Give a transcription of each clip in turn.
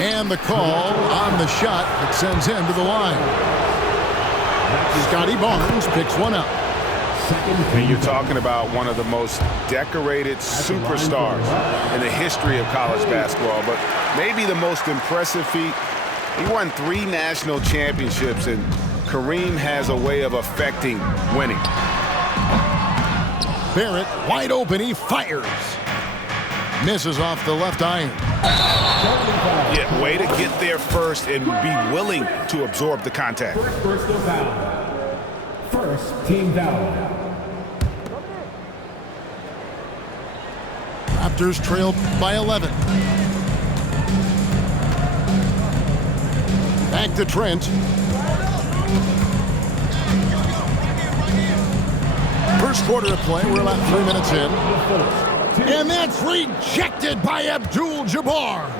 And the call on the shot that sends him to the line. Scotty Barnes picks one up. And you're talking about one of the most decorated superstars in the history of college basketball, but maybe the most impressive feat. He won 3 national championships, and Kareem has a way of affecting winning. Barrett wide open, he fires. Misses off the left iron. Yeah, way to get there first and be willing to absorb the contact. First team foul. Raptors trailed by 11. Back to Trent. First quarter of play, we're about 3 minutes in. And that's rejected by Abdul-Jabbar.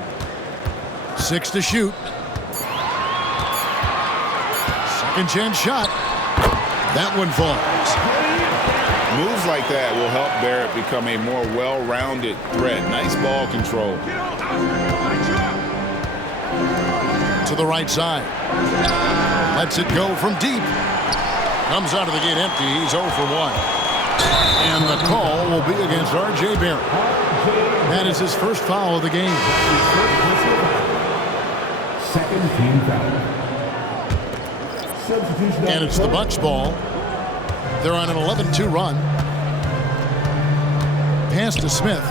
6 to shoot. Second chance shot. That one falls. Moves like that will help Barrett become a more well-rounded threat. Nice ball control. To the right side. Lets it go from deep. Comes out of the gate empty. He's 0 for 1. And the call will be against R.J. Barrett. That is his first foul of the game. Second team foul. And it's the Bucks ball. They're on an 11-2 run. Pass to Smith.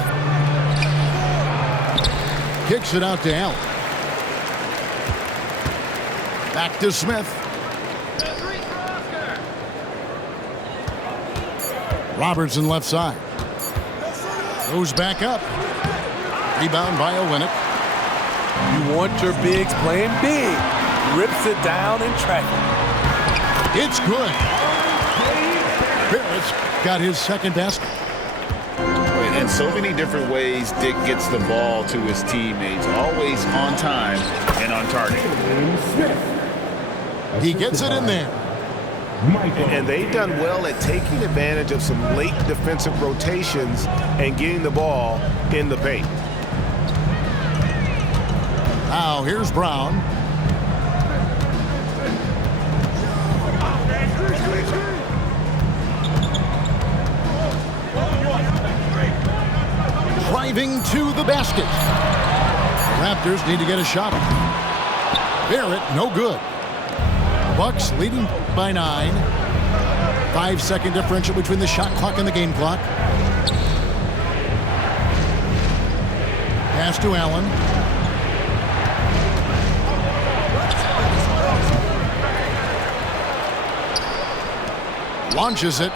Kicks it out to Allen. Back to Smith. Robertson left side. Goes back up. Rebound by Olynyk. You want your bigs playing big. Rips it down in traffic. It's good. Barrett's got his second basket. In so many different ways, Dick gets the ball to his teammates, always on time and on target. He gets it in there. And they've done well at taking advantage of some late defensive rotations and getting the ball in the paint. Now here's Brown. Driving to the basket. Raptors need to get a shot. Barrett, no good. Bucks leading by 9. 5-second differential between the shot clock and the game clock. Pass to Allen. Launches it.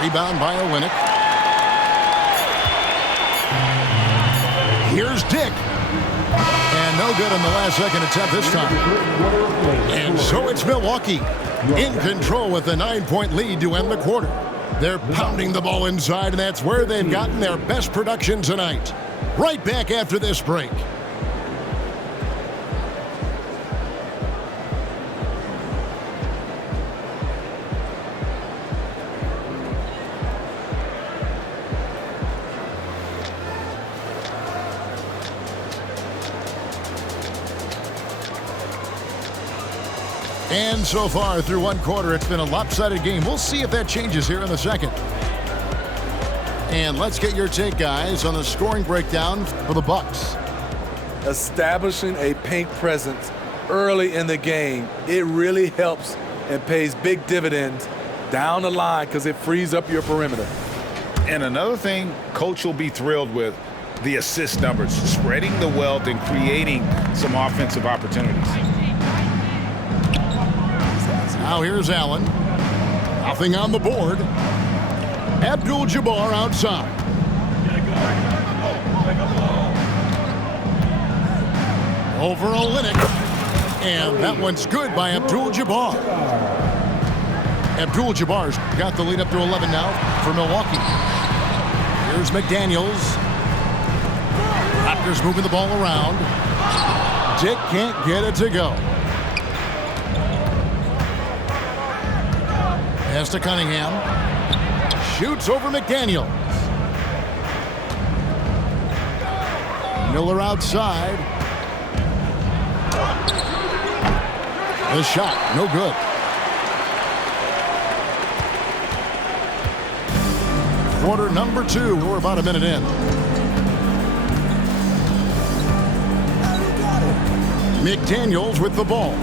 Rebound by Olynyk. Here's Dick. And no good on the last second attempt this time. And so it's Milwaukee in control with a 9-point lead to end the quarter. They're pounding the ball inside, and that's where they've gotten their best production tonight. Right back after this break. And so far through one quarter, it's been a lopsided game. We'll see if that changes here in the second. And let's get your take, guys, on the scoring breakdown for the Bucks. Establishing a paint presence early in the game, it really helps and pays big dividends down the line because it frees up your perimeter. And another thing Coach will be thrilled with, the assist numbers, spreading the wealth and creating some offensive opportunities. Now here's Allen. Nothing on the board. Abdul-Jabbar outside. Over Olynyk. And that one's good by Abdul-Jabbar. Abdul-Jabbar's got the lead up to 11 now for Milwaukee. Here's McDaniels. Raptors moving the ball around. Dick can't get it to go. Pass to Cunningham. Shoots over McDaniels. Miller outside. The shot, no good. Quarter number 2. We're about a minute in. McDaniels with the ball.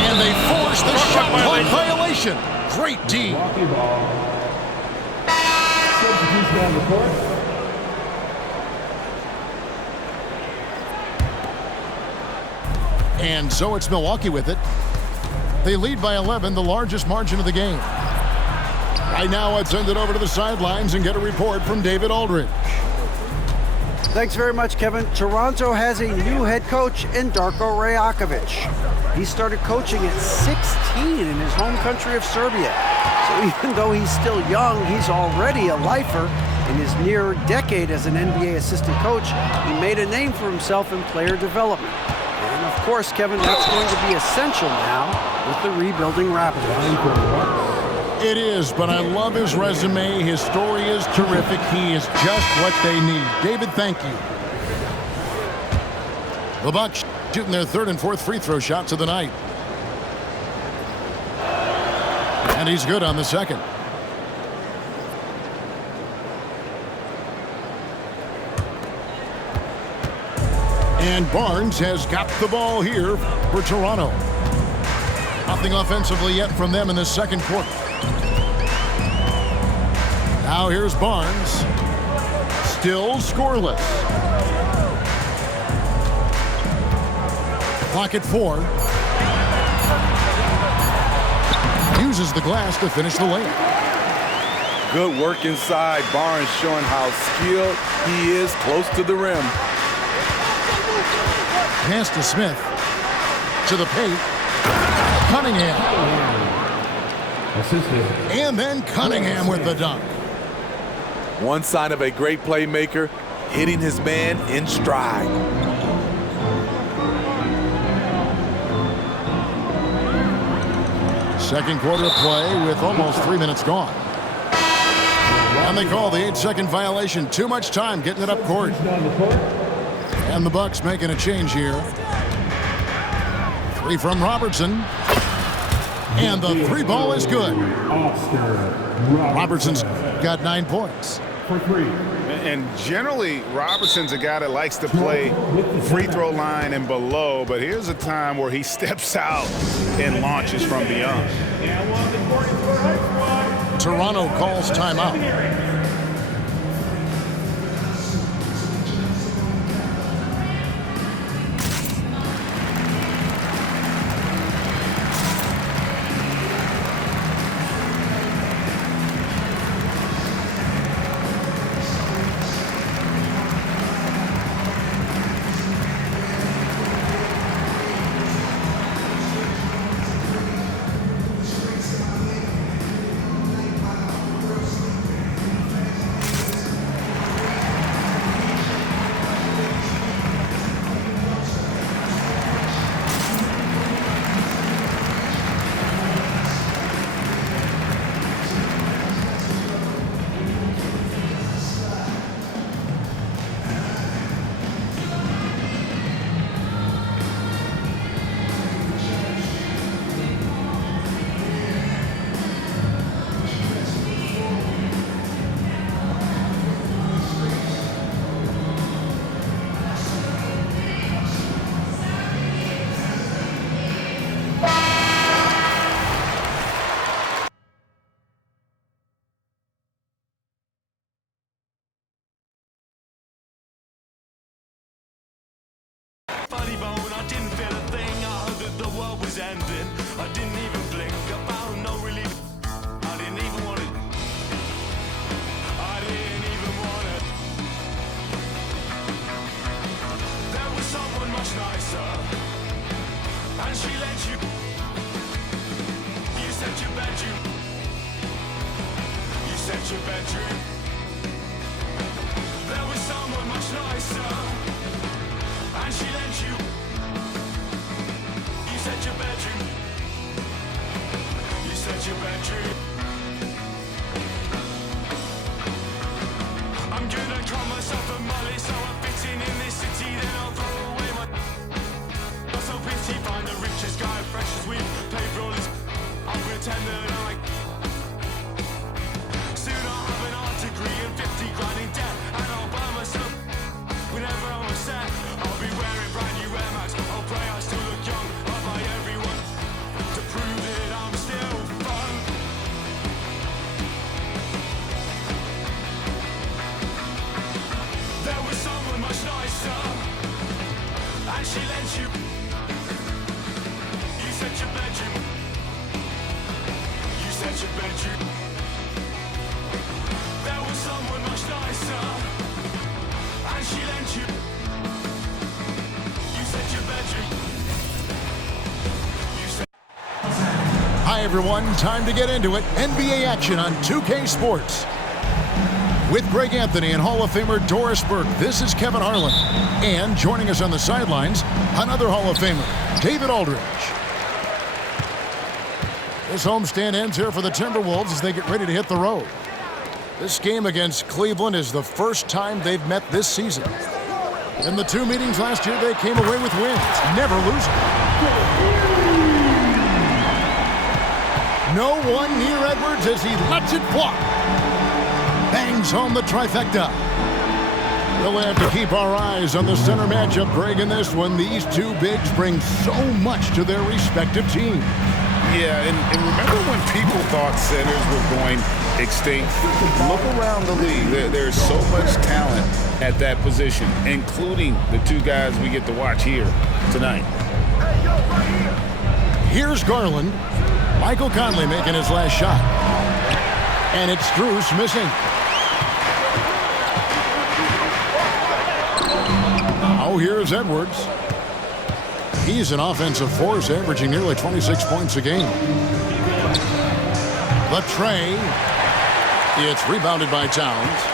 And they force the shot clock violation. Great D. Milwaukee ball. Substitution on the court. And so it's Milwaukee with it. They lead by 11, the largest margin of the game. Right now, I'd send it over to the sidelines and get a report from David Aldridge. Thanks very much, Kevin. Toronto has a new head coach in Darko Rajakovic. He started coaching at 16 in his home country of Serbia. So even though he's still young, he's already a lifer. In his near decade as an NBA assistant coach, he made a name for himself in player development. And of course, Kevin, that's going to be essential now with the rebuilding Raptors. It is, but I love his resume. His story is terrific. He is just what they need. David, thank you. The Bucks shooting their 3rd and 4th free throw shots of the night. And he's good on the 2nd. And Barnes has got the ball here for Toronto. Nothing offensively yet from them in the 2nd quarter. Now here's Barnes. Still scoreless. Clock at 4. Uses the glass to finish the layup. Good work inside. Barnes showing how skilled he is close to the rim. Pass to Smith. To the paint. Cunningham. Assisted. And then Cunningham with the dunk. One sign of a great playmaker, hitting his man in stride. Second quarter play with almost 3 minutes gone. And they call the 8-second violation. Too much time getting it up court. And the Bucks making a change here. 3 from Robertson. And the 3 ball is good. Robertson's got 9 points. For 3. And generally, Robertson's a guy that likes to play free throw line and below, but here's a time where he steps out and launches from beyond. Toronto calls timeout. Funny bone, I didn't feel a thing. I heard that the world was ending. I didn't even blink. I found no relief. I didn't even want it. I didn't even want it. There was someone much nicer, and she let you. You set your bedroom. You set your bedroom. There was someone much nicer. And she lent you. You set your bedroom. bedroom. I'm gonna cut myself a mullet so I'm fitting in this city. Then I'll throw away my. Not so pity, find the richest guy, fresh as weed, pay for all his. I'll pretend that I. Soon I'll have an art degree and 50 grand in debt, and I'll buy myself. Whenever I'm upset, I'll be wearing brand new Air Max. I'll pray I still look young. I'll buy everyone to prove that I'm still fun. There was someone much nicer, and she lent you. You said your bedroom. You said your bedroom. There was someone much nicer, and she lent you. You said your bedroom. You said. Hi, everyone. Time to get into it. NBA action on 2K Sports. With Greg Anthony and Hall of Famer Doris Burke, this is Kevin Harlan. And joining us on the sidelines, another Hall of Famer, David Aldridge. This homestand ends here for the Timberwolves as they get ready to hit the road. This game against Cleveland is the first time they've met this season. In the two meetings last year, they came away with wins, never losing. No one near Edwards as he lets it fly. Bangs home the trifecta. We'll have to keep our eyes on the center matchup, Greg, in this one. These two bigs bring so much to their respective teams. Yeah, and remember when people thought centers were going extinct? Look around the league. There's so much talent at that position, including the two guys we get to watch here tonight. Here's Garland. Michael Conley making his last shot. And it's Strus missing. Now here's Edwards. He's an offensive force, averaging nearly 26 points a game. The tray. It's rebounded by Towns.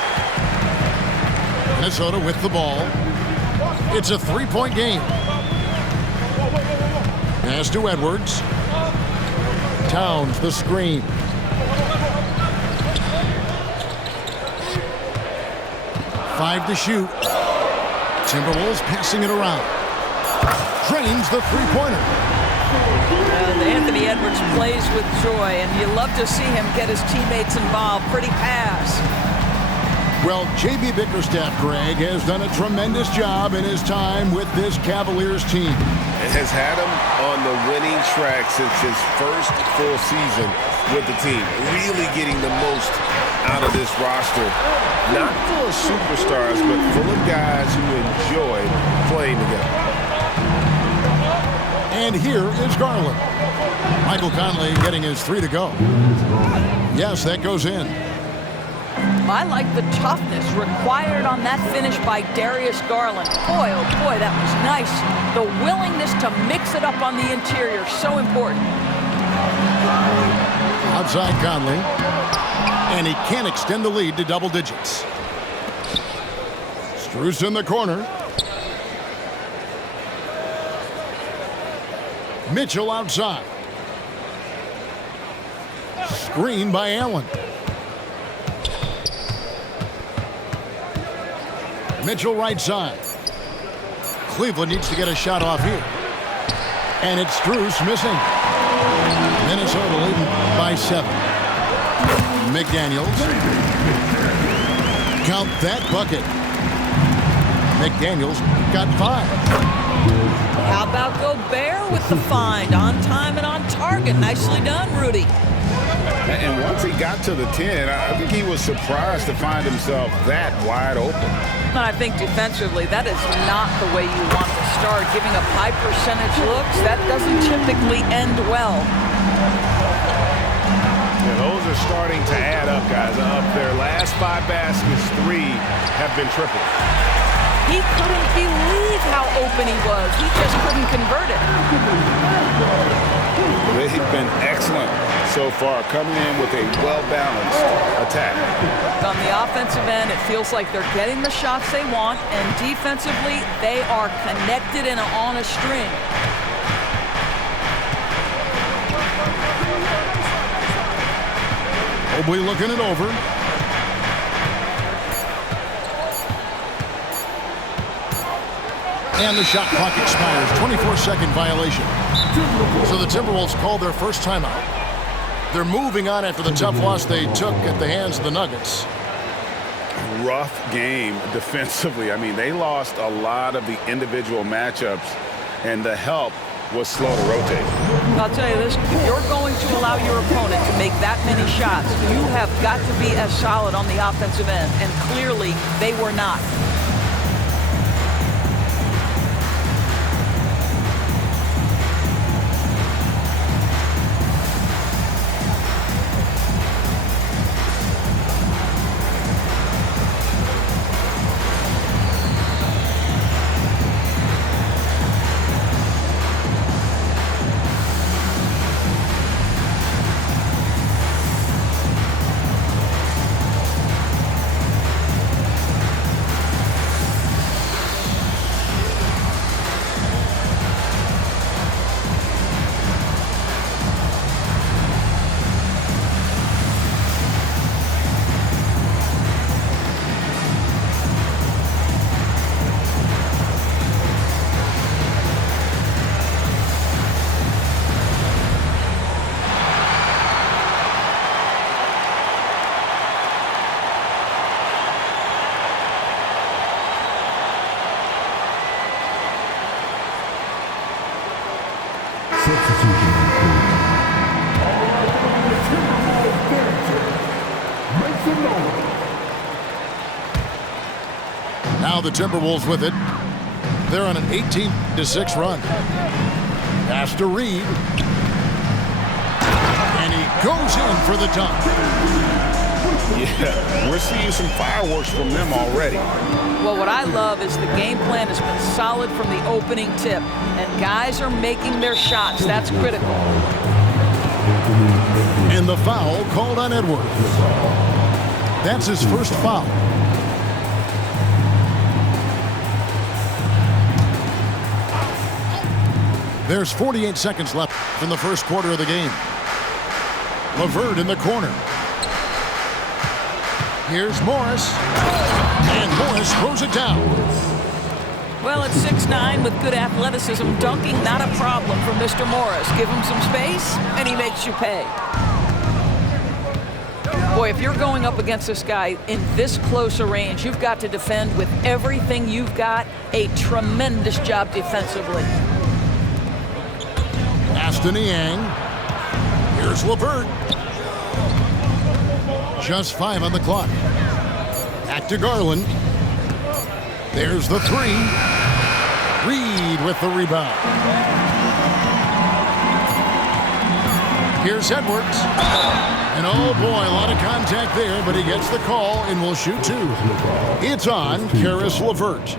Minnesota with the ball. It's a three-point game. Pass to Edwards. Towns, the screen. Five to shoot. Timberwolves passing it around. Drains the three-pointer. Anthony Edwards plays with joy, and you love to see him get his teammates involved. Pretty pass. Well, J.B. Bickerstaff, Greg, has done a tremendous job in his time with this Cavaliers team. Has had him on the winning track since his first full season with the team. Really getting the most out of this roster. Not full of superstars, but full of guys who enjoy playing together. And here is Garland. Michael Conley getting his three to go. Yes, that goes in. I like the toughness required on that finish by Darius Garland. Boy, oh boy, that was nice. The willingness to mix it up on the interior, so important. Outside Conley. And he can't extend the lead to double digits. Strus in the corner. Mitchell outside. Screen by Allen. Mitchell right side. Cleveland needs to get a shot off here. And it's Strus missing. Minnesota leading by 7. McDaniels. Count that bucket. McDaniels got 5. How about Gobert with the find? On time and on target. Nicely done, Rudy. And once he got to the 10, I think he was surprised to find himself that wide open. And I think defensively, that is not the way you want to start. Giving up high percentage looks, that doesn't typically end well. Yeah, those are starting to add up, guys. Up their last 5 baskets, 3 have been triple. He couldn't believe how open he was. He just couldn't convert it. They've been excellent so far, coming in with a well-balanced attack. On the offensive end, it feels like they're getting the shots they want, and defensively, they are connected and on a string. Mobley looking it over. And the shot clock expires. 24-second violation. So the Timberwolves called their first timeout. They're moving on after the tough loss they took at the hands of the Nuggets. Rough game defensively. I mean, they lost a lot of the individual matchups, and the help was slow to rotate. I'll tell you this, if you're going to allow your opponent to make that many shots, you have got to be as solid on the offensive end, and clearly they were not. Now the Timberwolves with it. They're on an 18-6 run. Pass to Reed. And he goes in for the dunk. Yeah, we're seeing some fireworks from them already. Well, what I love is the game plan has been solid from the opening tip, and guys are making their shots. That's critical. And the foul called on Edwards. That's his first foul. There's 48 seconds left in the first quarter of the game. LeVert in the corner. Here's Morris. And Morris throws it down. Well, at 6'9", with good athleticism, dunking not a problem for Mr. Morris. Give him some space, and he makes you pay. Boy, if you're going up against this guy in this close a range, you've got to defend with everything you've got. A tremendous job defensively. Aston Yang. Here's LeVert. Just 5 on the clock. Back to Garland. There's the three. Reed with the rebound. Here's Edwards. And oh boy, a lot of contact there, but he gets the call and will shoot two. It's on Caris LeVert.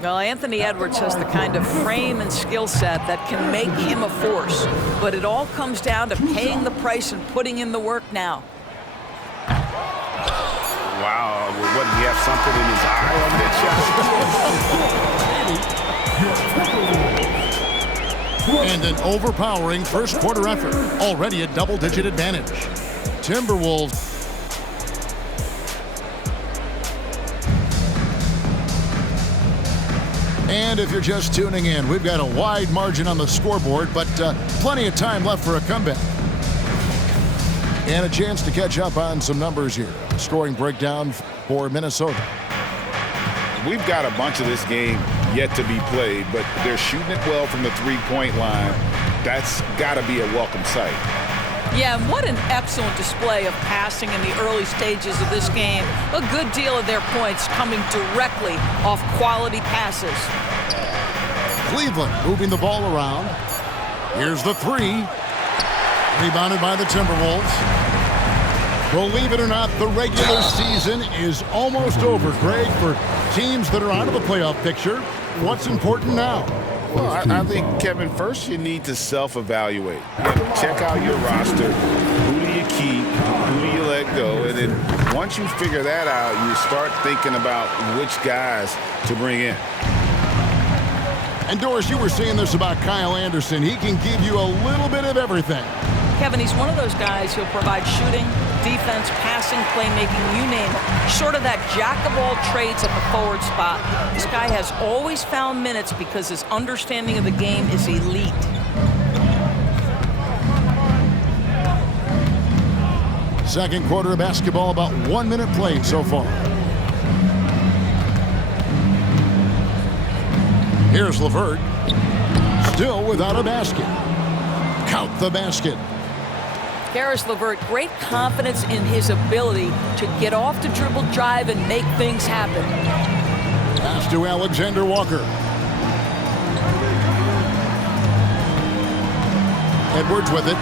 Well, Anthony Edwards has the kind of frame and skill set that can make him a force. But it all comes down to paying the price and putting in the work now. Wow, what, did he have something in his eye on that shot? And an overpowering first quarter effort. Already a double-digit advantage. Timberwolves. And if you're just tuning in, we've got a wide margin on the scoreboard, but plenty of time left for a comeback. And a chance to catch up on some numbers here. Scoring breakdown for Minnesota. We've got a bunch of this game yet to be played, but they're shooting it well from the three-point line. That's got to be a welcome sight. Yeah, and what an excellent display of passing in the early stages of this game. A good deal of their points coming directly off quality passes. Cleveland moving the ball around. Here's the three. Rebounded by the Timberwolves. Believe it or not, the regular season is almost over, Greg, for teams that are out of the playoff picture. What's important now? Well, I think, Kevin, first you need to self-evaluate. Check out your roster. Who do you keep? Who do you let go? And then once you figure that out, you start thinking about which guys to bring in. And Doris, you were saying this about Kyle Anderson. He can give you a little bit of everything. Kevin, he's one of those guys who'll provide shooting, defense, passing, playmaking, you name it. Sort of that jack of all trades at the forward spot. This guy has always found minutes because his understanding of the game is elite. Second quarter of basketball, about 1 minute played so far. Here's LeVert, still without a basket. Count the basket. Karis LeVert, great confidence in his ability to get off the dribble drive and make things happen. Pass to Alexander Walker. Edwards with it.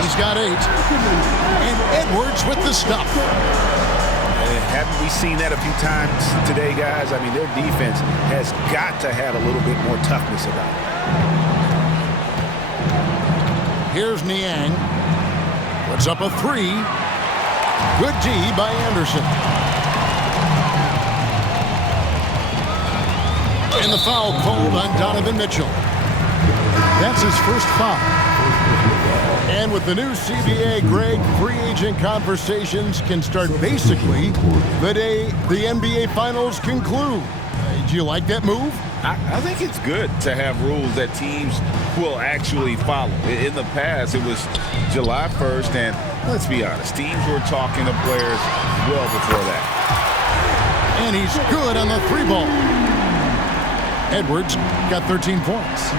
He's got 8. And Edwards with the stop. Haven't we seen that a few times today, guys? I mean, their defense has got to have a little bit more toughness about it. Here's Niang. Puts up a 3. Good D by Anderson. And the foul called on Donovan Mitchell. That's his first foul. And with the new CBA, Greg, free agent conversations can start basically the day the NBA Finals conclude. Do you like that move? I think it's good to have rules that teams will actually follow. In the past, it was July 1st, and let's be honest, teams were talking to players well before that. And he's good on the 3-ball. Edwards got 13 points.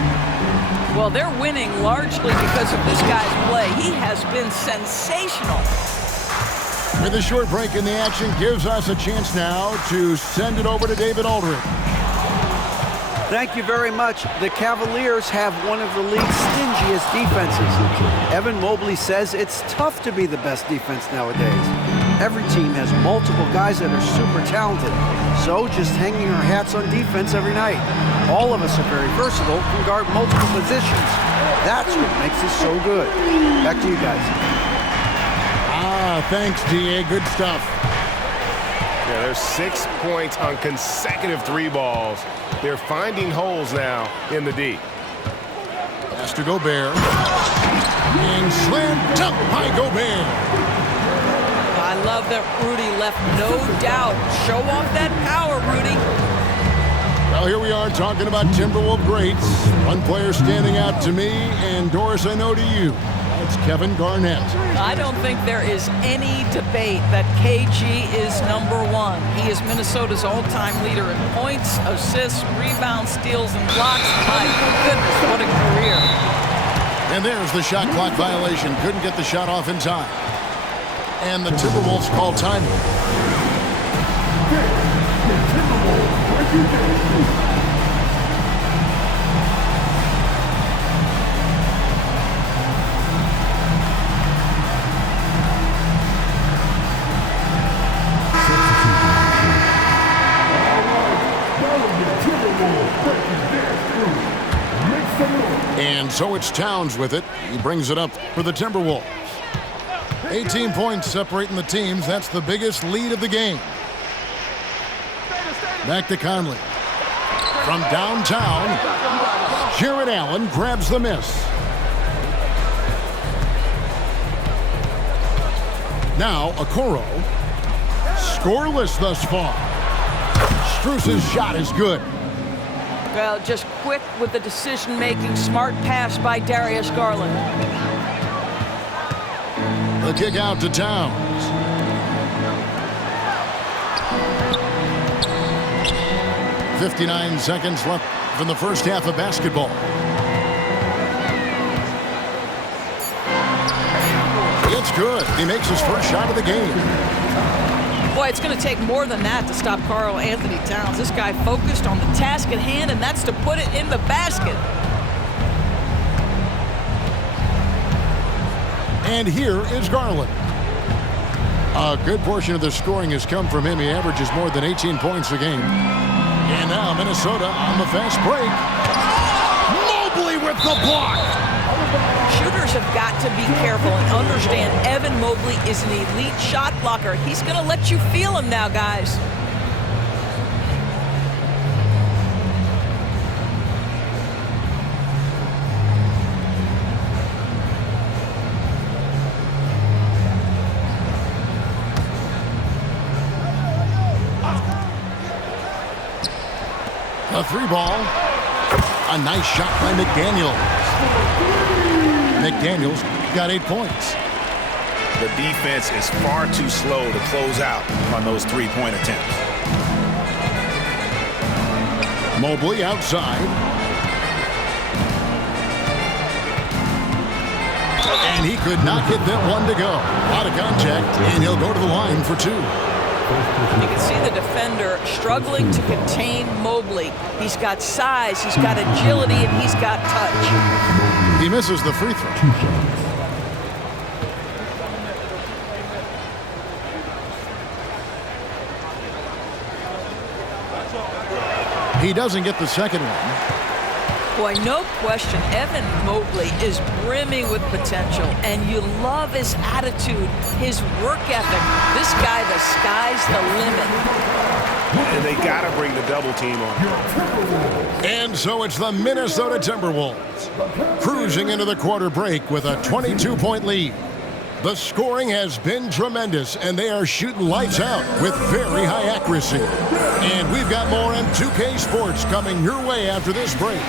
Well, they're winning largely because of this guy's play. He has been sensational. With a short break in the action, gives us a chance now to send it over to David Aldridge. Thank you very much. The Cavaliers have one of the league's stingiest defenses. Evan Mobley says it's tough to be the best defense nowadays. Every team has multiple guys that are super talented. So just hanging our hats on defense every night. All of us are very versatile, can guard multiple positions. That's what makes us so good. Back to you guys. Thanks, D.A. Good stuff. Yeah, there's 6 points on consecutive 3-balls. They're finding holes now in the D. Pass to Gobert. And slammed up by Gobert. I love that Rudy left no doubt. Show off that power, Rudy. Well, here we are talking about Timberwolves greats. One player standing out to me, and Doris, I know to you. It's Kevin Garnett. I don't think there is any debate that KG is #1. He is Minnesota's all-time leader in points, assists, rebounds, steals, and blocks. My goodness, what a career. And there's the shot clock violation. Couldn't get the shot off in time. And the Timberwolves call time. And so it's Towns with it. He brings it up for the Timberwolves. 18 points separating the teams. That's the biggest lead of the game. Back to Conley. From downtown, Jared Allen grabs the miss. Now, Okoro. Scoreless thus far. Strus's shot is good. Well, just quick with the decision-making, smart pass by Darius Garland. The kick out to Towns. .59 seconds left from the first half of basketball. It's good. He makes his first shot of the game. Boy, it's going to take more than that to stop Karl Anthony Towns. This guy focused on the task at hand, and that's to put it in the basket. And here is Garland. A good portion of the scoring has come from him. He averages more than 18 points a game. And now Minnesota on the fast break. Mobley with the block. Shooters have got to be careful and understand Evan Mobley is an elite shot blocker. He's going to let you feel him now, guys. The 3-ball. A nice shot by McDaniels. McDaniels got 8 points. The defense is far too slow to close out on those 3-point attempts. Mobley outside. And he could not get that one to go. Out of contact, and he'll go to the line for 2. You can see the defender struggling to contain Mobley. He's got size, he's got agility, and he's got touch. He misses the free throw. He doesn't get the second one. Boy, no question, Evan Mobley is brimming with potential, and you love his attitude, his work ethic. This guy, the sky's the limit. And they got to bring the double team on him. And so it's the Minnesota Timberwolves cruising into the quarter break with a 22-point lead. The scoring has been tremendous, and they are shooting lights out with very high accuracy. And we've got more on 2K Sports coming your way after this break.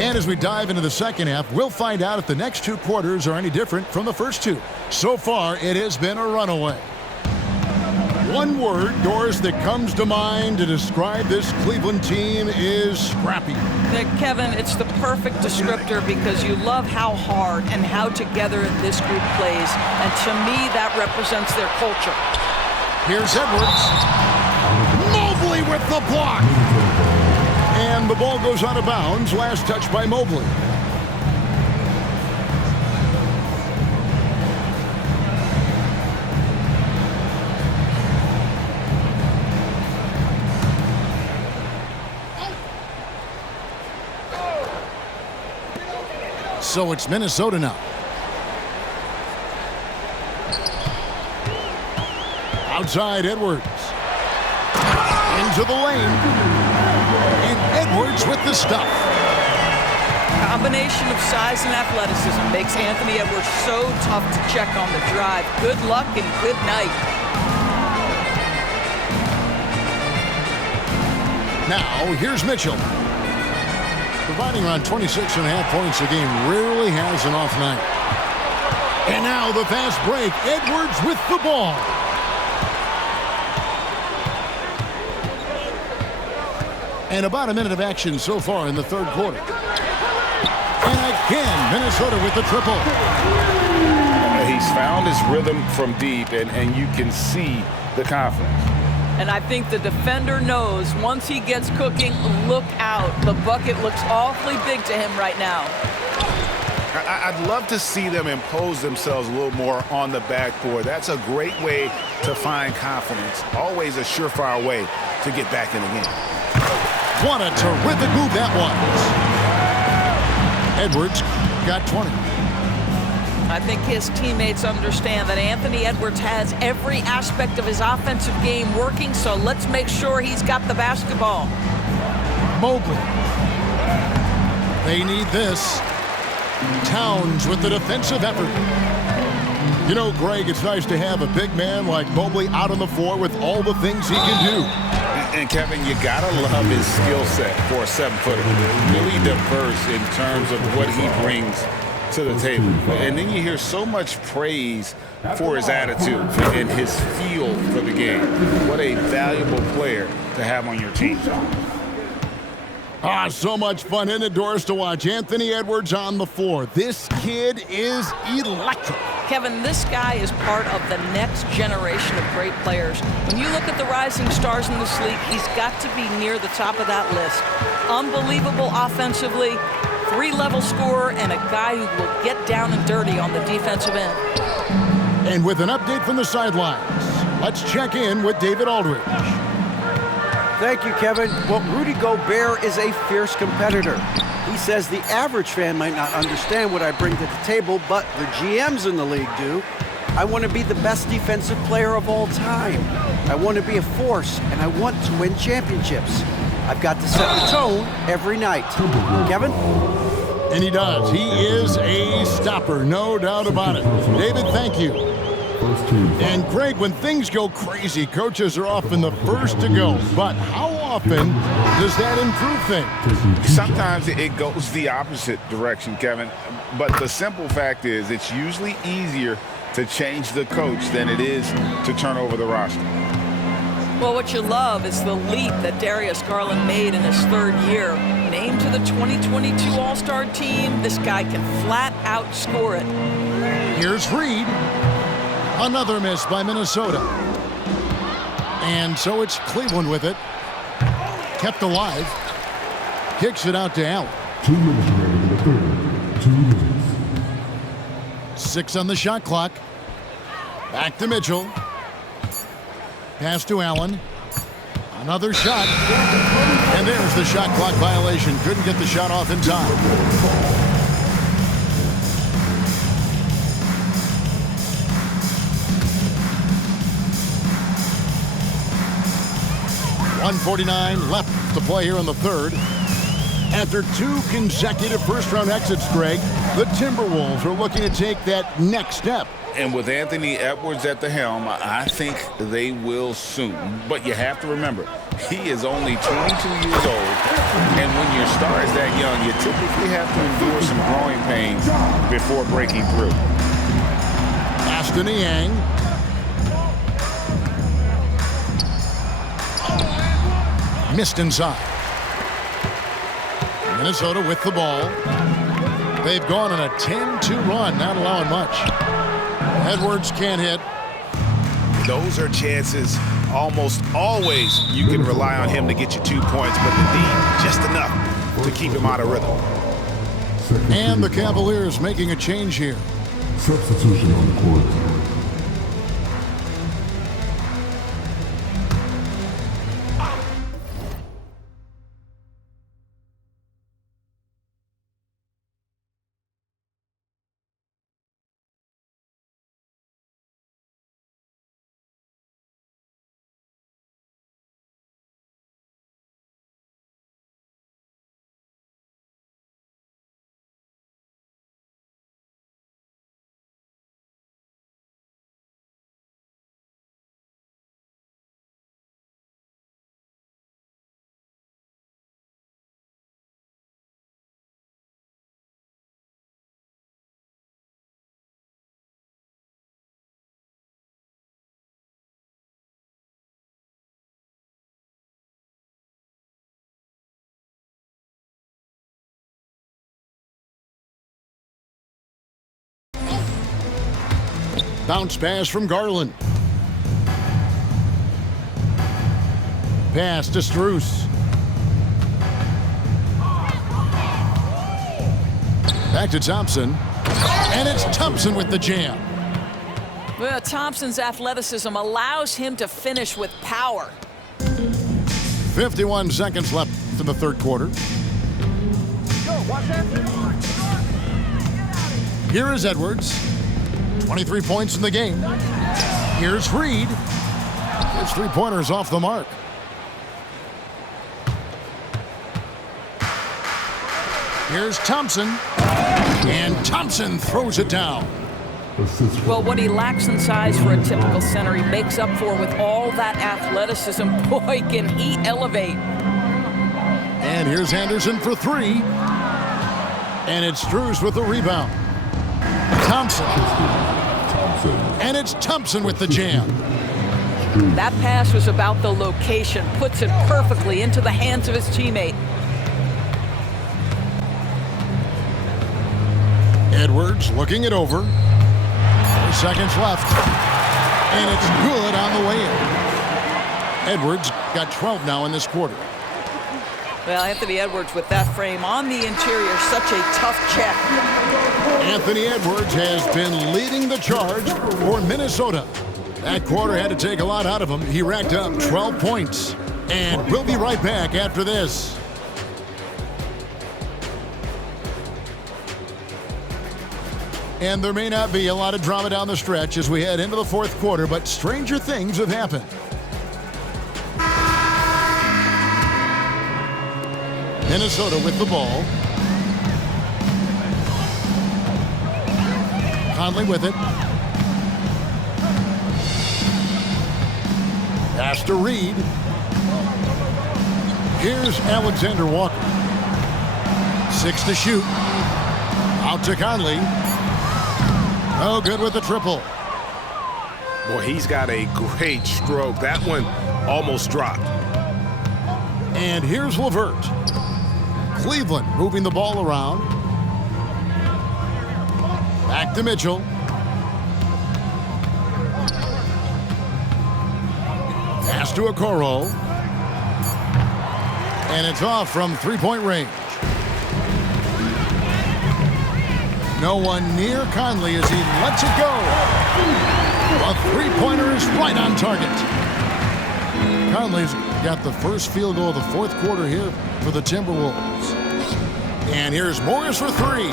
And as we dive into the second half, we'll find out if the next 2 quarters are any different from the first 2. So far, it has been a runaway. One word, Doris, that comes to mind to describe this Cleveland team is scrappy. Kevin, it's the perfect descriptor because you love how hard and how together this group plays. And to me, that represents their culture. Here's Edwards. Mobley with the block. And the ball goes out of bounds. Last touch by Mobley. So it's Minnesota now. Outside Edwards. Into the lane. And Edwards with the stuff. Combination of size and athleticism makes Anthony Edwards so tough to check on the drive. Good luck and good night. Now, here's Mitchell. Providing around 26.5 points a game, rarely has an off night. And now the fast break. Edwards with the ball. And about a minute of action so far in the third quarter. And again, Minnesota with the triple. He's found his rhythm from deep, and you can see the confidence. And I think the defender knows once he gets cooking, look out. The bucket looks awfully big to him right now. I'd love to see them impose themselves a little more on the backboard. That's a great way to find confidence. Always a surefire way to get back in the game. What a terrific move that was. Edwards got 20. I think his teammates understand that Anthony Edwards has every aspect of his offensive game working, so let's make sure he's got the basketball. Mobley. They need this. Towns with the defensive effort. You know, Greg, it's nice to have a big man like Mobley out on the floor with all the things he can do. And Kevin, you gotta love his skill set for a 7-footer. Really diverse in terms of what he brings to the table. And then you hear so much praise for his attitude and his feel for the game. What a valuable player to have on your team. So much fun in it, Doris, to watch Anthony Edwards on the floor. This kid is electric. Kevin, this guy is part of the next generation of great players. When you look at the rising stars in this league, he's got to be near the top of that list. Unbelievable offensively, 3-level scorer, and a guy who will get down and dirty on the defensive end. And with an update from the sidelines, let's check in with David Aldridge. Thank you, Kevin. Well, Rudy Gobert is a fierce competitor. He says the average fan might not understand what I bring to the table, but the GMs in the league do. I want to be the best defensive player of all time. I want to be a force, and I want to win championships. I've got to set the tone every night. Kevin? And he does. He is a stopper, no doubt about it. David, thank you. First team foul. And Greg, when things go crazy, coaches are often the first to go. But how often does that improve things? Sometimes it goes the opposite direction, Kevin. But the simple fact is it's usually easier to change the coach than it is to turn over the roster. Well, what you love is the leap that Darius Garland made in his third year. Named to the 2022 All-Star team, this guy can flat out score it. Here's Reed. Another miss by Minnesota. And so it's Cleveland with it. Kept alive. Kicks it out to Allen. 2 minutes remaining in the third. 2 minutes. 6 on the shot clock. Back to Mitchell. Pass to Allen. Another shot. And there's the shot clock violation. Couldn't get the shot off in time. .149 left to play here in the third. After 2 consecutive first-round exits, Greg, the Timberwolves are looking to take that next step. And with Anthony Edwards at the helm, I think they will soon. But you have to remember, he is only 22 years old. And when your star is that young, you typically have to endure some growing pains before breaking through. Aston Yang. Missed inside. Minnesota with the ball. They've gone on a 10-2 run, not allowing much. Edwards can't hit. Those are chances almost always you can rely on him to get you 2 points, but the D just enough to keep him out of rhythm. And the Cavaliers making a change here. Substitution on the court. Bounce pass from Garland. Pass to Strus. Back to Thompson. And it's Thompson with the jam. Well, Thompson's athleticism allows him to finish with power. 51 seconds left in the third quarter. Here is Edwards. 23 points in the game. Here's Reed. His three-pointers off the mark. Here's Thompson. And Thompson throws it down. Well, what he lacks in size for a typical center, he makes up for with all that athleticism. Boy, can he elevate. And here's Anderson for 3. And it's Strus with the rebound. Thompson. And it's Thompson with the jam. That pass was about the location. Puts it perfectly into the hands of his teammate. Edwards looking it over. 4 seconds left. And it's good on the way in. Edwards got 12 now in this quarter. Well, Anthony Edwards with that frame on the interior, such a tough check. Anthony Edwards has been leading the charge for Minnesota. That quarter had to take a lot out of him. He racked up 12 points. And we'll be right back after this. And there may not be a lot of drama down the stretch as we head into the fourth quarter, but stranger things have happened. Minnesota with the ball. Conley with it. Pass to Reed. Here's Alexander Walker. 6 to shoot. Out to Conley. No good with the triple. Boy, he's got a great stroke. That one almost dropped. And here's LeVert. Cleveland moving the ball around. Back to Mitchell. Pass to Okoro. And it's off from three-point range. No one near Conley as he lets it go. A three-pointer is right on target. Conley's got the first field goal of the fourth quarter here for the Timberwolves. And here's Morris for three.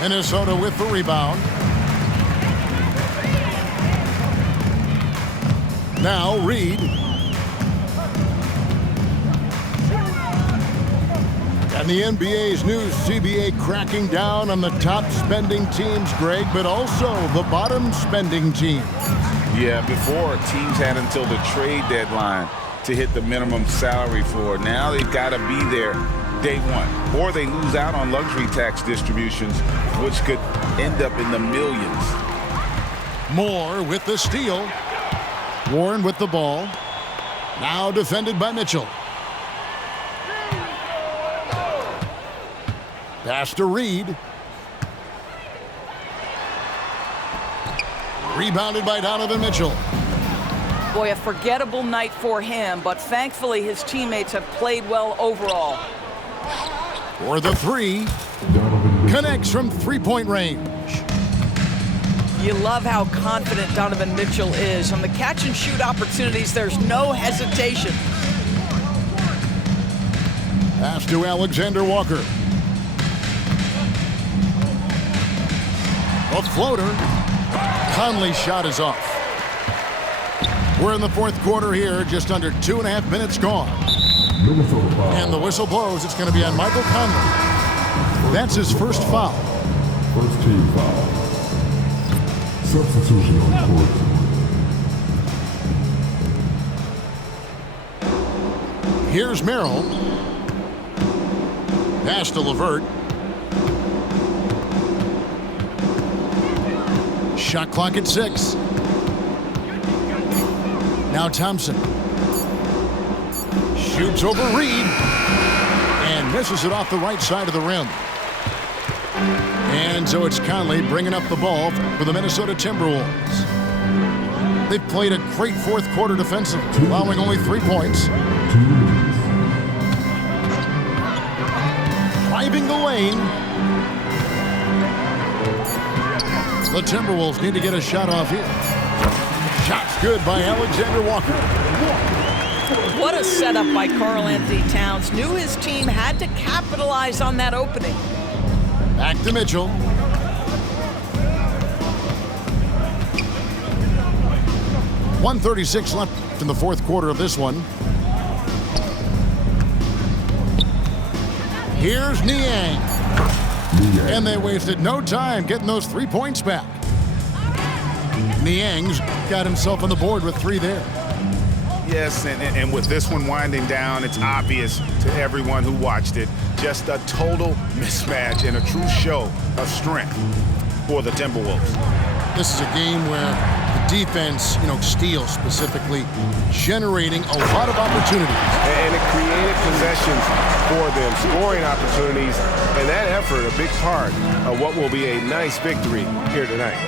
Minnesota with the rebound. Now Reed. And the NBA's new CBA cracking down on the top spending teams, Greg, but also the bottom spending teams. Yeah, before teams had until the trade deadline to hit the minimum salary floor. Now they've got to be there day one, or they lose out on luxury tax distributions, which could end up in the millions. Moore with the steal. Warren with the ball. Now defended by Mitchell. Pass to Reed. Rebounded by Donovan Mitchell. Boy, a forgettable night for him, but thankfully his teammates have played well overall. For the three. Connects from three-point range. You love how confident Donovan Mitchell is. On the catch-and-shoot opportunities, there's no hesitation. Pass to Alexander Walker. A floater. Conley's shot is off. We're in the fourth quarter here, just under 2.5 minutes gone. And the whistle blows. It's going to be on Michael Conley. That's his first foul. First team foul. Substitution on court. Here's Merrill. Pass to LeVert. Shot clock at 6. Now Thompson. Shoots over Reed. And misses it off the right side of the rim. And so it's Conley bringing up the ball for the Minnesota Timberwolves. They've played a great fourth quarter defensively, allowing only 3 points. Driving the lane. The Timberwolves need to get a shot off here. Shot's good by Alexander Walker. What a setup by Karl-Anthony Towns. Knew his team had to capitalize on that opening. Back to Mitchell. .136 left in the fourth quarter of this one. Here's Niang. And they wasted no time getting those 3 points back. Niang's got himself on the board with 3 there. Yes, and with this one winding down, it's obvious to everyone who watched it. Just a total mismatch and a true show of strength for the Timberwolves. This is a game where the defense, steals specifically, generating a lot of opportunities. And it created possessions for them, scoring opportunities, and that effort a big part of what will be a nice victory here tonight.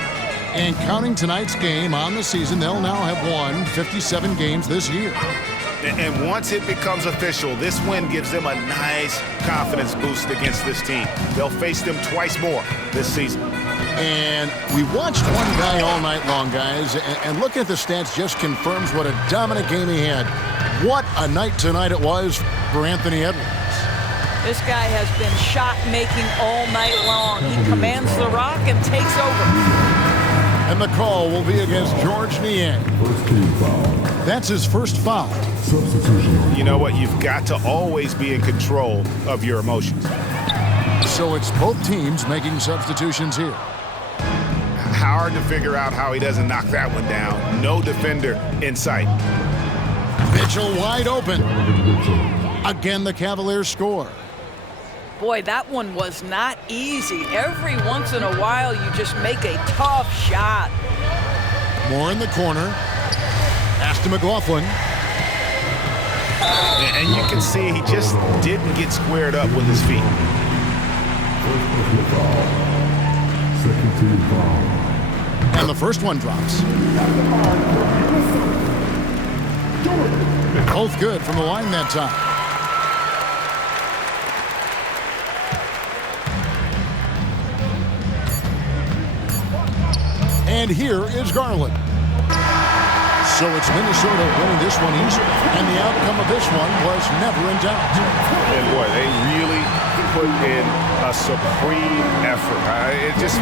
And counting tonight's game on the season, they'll now have won 57 games this year. And once it becomes official, this win gives them a nice confidence boost against this team. They'll face them twice more this season. And we watched one guy all night long, guys, and looking at the stats just confirms what a dominant game he had. What a night tonight it was for Anthony Edwards. This guy has been shot-making all night long. He commands the rock and takes over. And the call will be against George Niang. First team foul. That's his first foul. Substitution on You know what? You've got to always be in control of your emotions. So it's both teams making substitutions here. hard to figure out how he doesn't knock that one down. No defender in sight. Mitchell wide open. Again, the Cavaliers score. Boy, that one was not easy. Every once in a while, you just make a tough shot. Moore in the corner. Pass to McLaughlin. And you can see he just didn't get squared up with his feet. Second team foul. And the first one drops. Both good from the line that time. And here is Garland. So it's Minnesota winning this one easily, and the outcome of this one was never in doubt. And boy, they really put in a supreme effort. It just